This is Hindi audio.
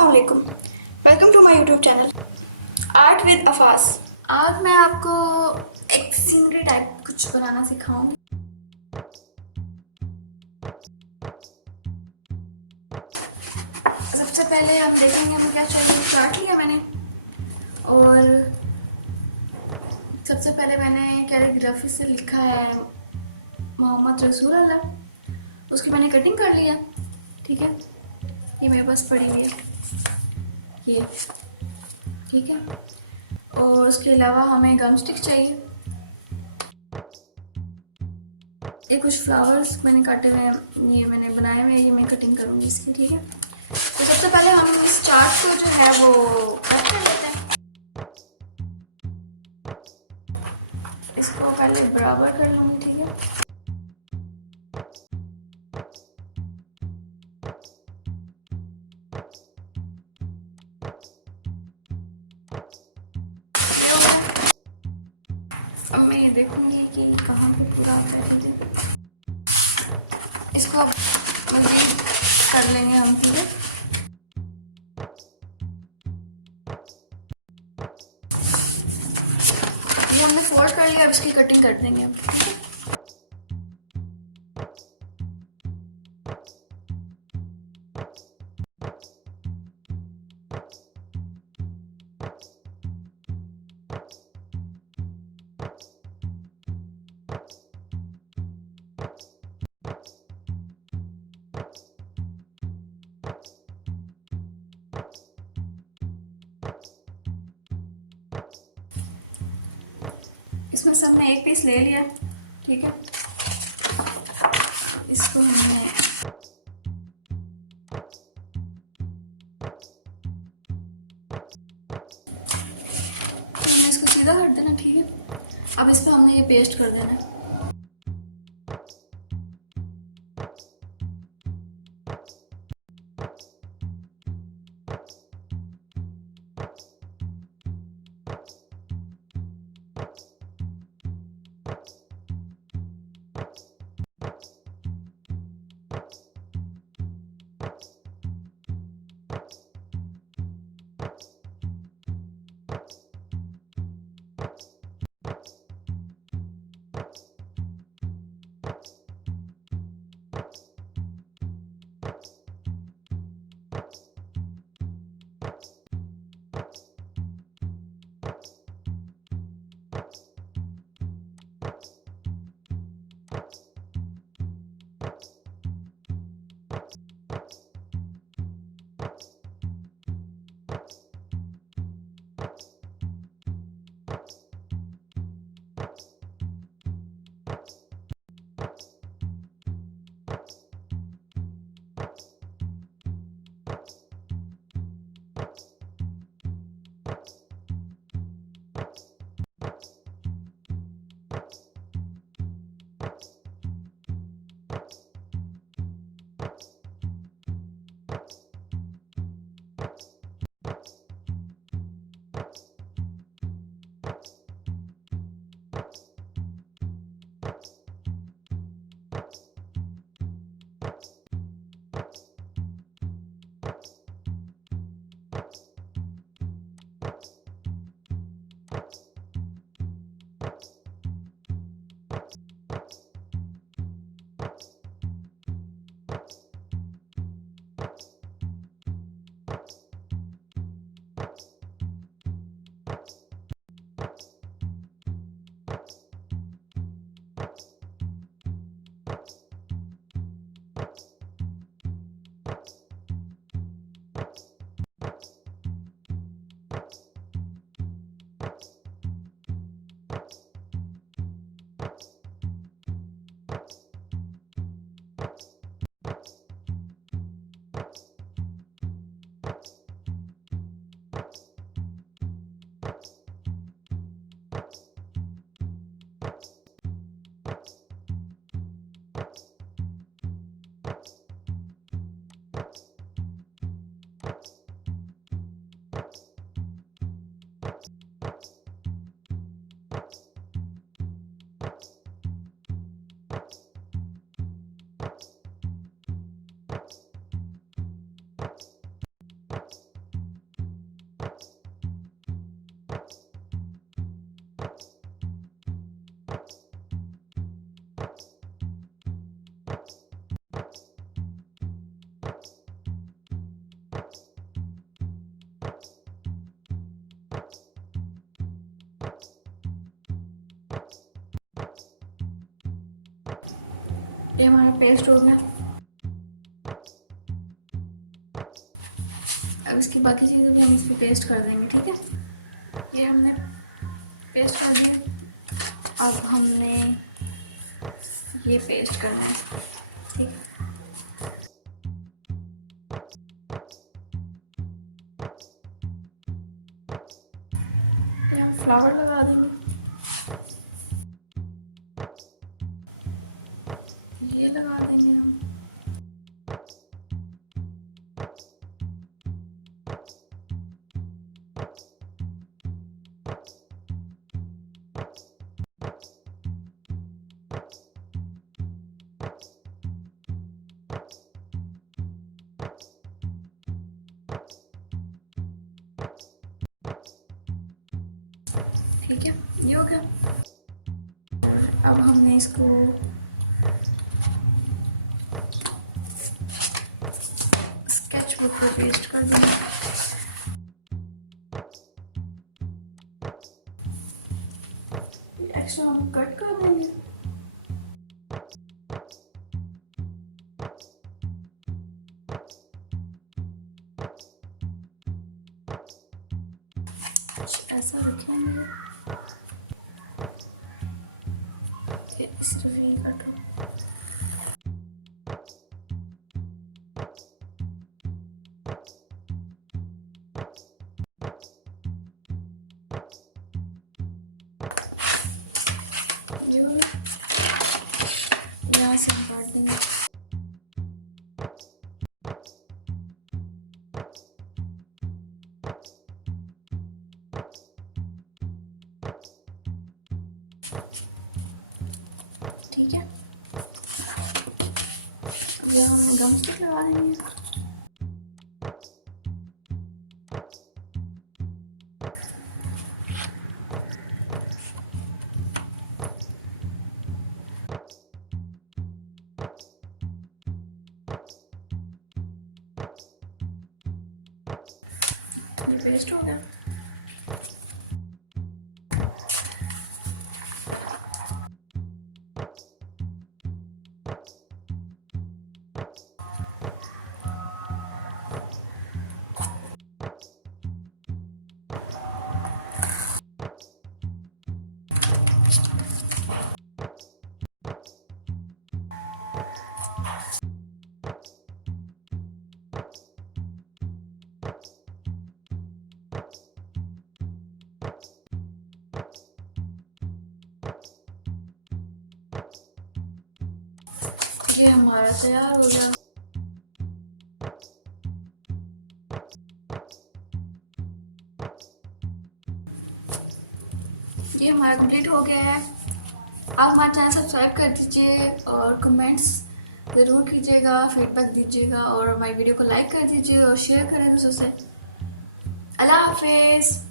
अस्सलाम वालेकुम, welcome to my YouTube channel art with Afas. आज मैं आपको एक सीनरी टाइप कुछ बनाना सिखाऊंगी। सबसे पहले आप देखेंगे हमें क्या चाहिए। चार्ट लिया मैंने और सबसे पहले मैंने कैलीग्राफी से लिखा है मोहम्मद रसूल अल्लाह, उसकी मैंने कटिंग कर लिया। ठीक है, ये मेरे पास पड़ी हुई है ये, ठीक है। और उसके अलावा हमें गम स्टिक चाहिए। ये कुछ फ्लावर्स मैंने काटे हुए हैं, ये मैंने बनाए हुए हैं, ये मैं कटिंग करूँगी इसकी। ठीक है, तो सबसे पहले हम इस चार्ट को जो है वो कट कर लेते हैं। इसको पहले बराबर कर लूँगी। ठीक है, अब मैं ये देखूंगी कि कहाँ पे पूरा बैठे। इसको अब मज़ीद कर लेंगे हम। ठीक है, ये हमने फोल्ड कर लिया, अब इसकी कटिंग कर देंगे हम। इसमें से हमने एक पीस ले लिया। ठीक है, इसको हमने इसको सीधा कर देना। ठीक है, अब इस पर हमने ये पेस्ट कर देना है। ये हमारा पेस्ट हो गया। अब इसकी बाकी चीज़ें भी हम इस पर पेस्ट कर देंगे, ठीक है। ये हमने पेस्ट कर दिया। अब हमने ये पेस्ट करना है, ठीक है। ये हम फ्लावर लगा देंगे, ये लगा देंगे हम। ठीक है, ये हो गया। अब हमने इसको स्केच बुक पे पेस्ट कर दिया। एक्स्ट्रा हम कट कर देंगे। ऐसा रखेंगे, इस तरह ही कटो। यहाँ से हम काट देंगे। ठीक है, अब यहाँ हम गम स्टिक लगा देंगे। ये पेस्ट हो गया। ये हमारा तैयार हो गया। ये हमारा कंप्लीट हो गया है। आप हमारा चैनल सब्सक्राइब कर दीजिए और कमेंट्स ज़रूर कीजिएगा, फीडबैक दीजिएगा और हमारी वीडियो को लाइक कर दीजिए और शेयर करें दूसरों से। अल्लाह हाफिज़।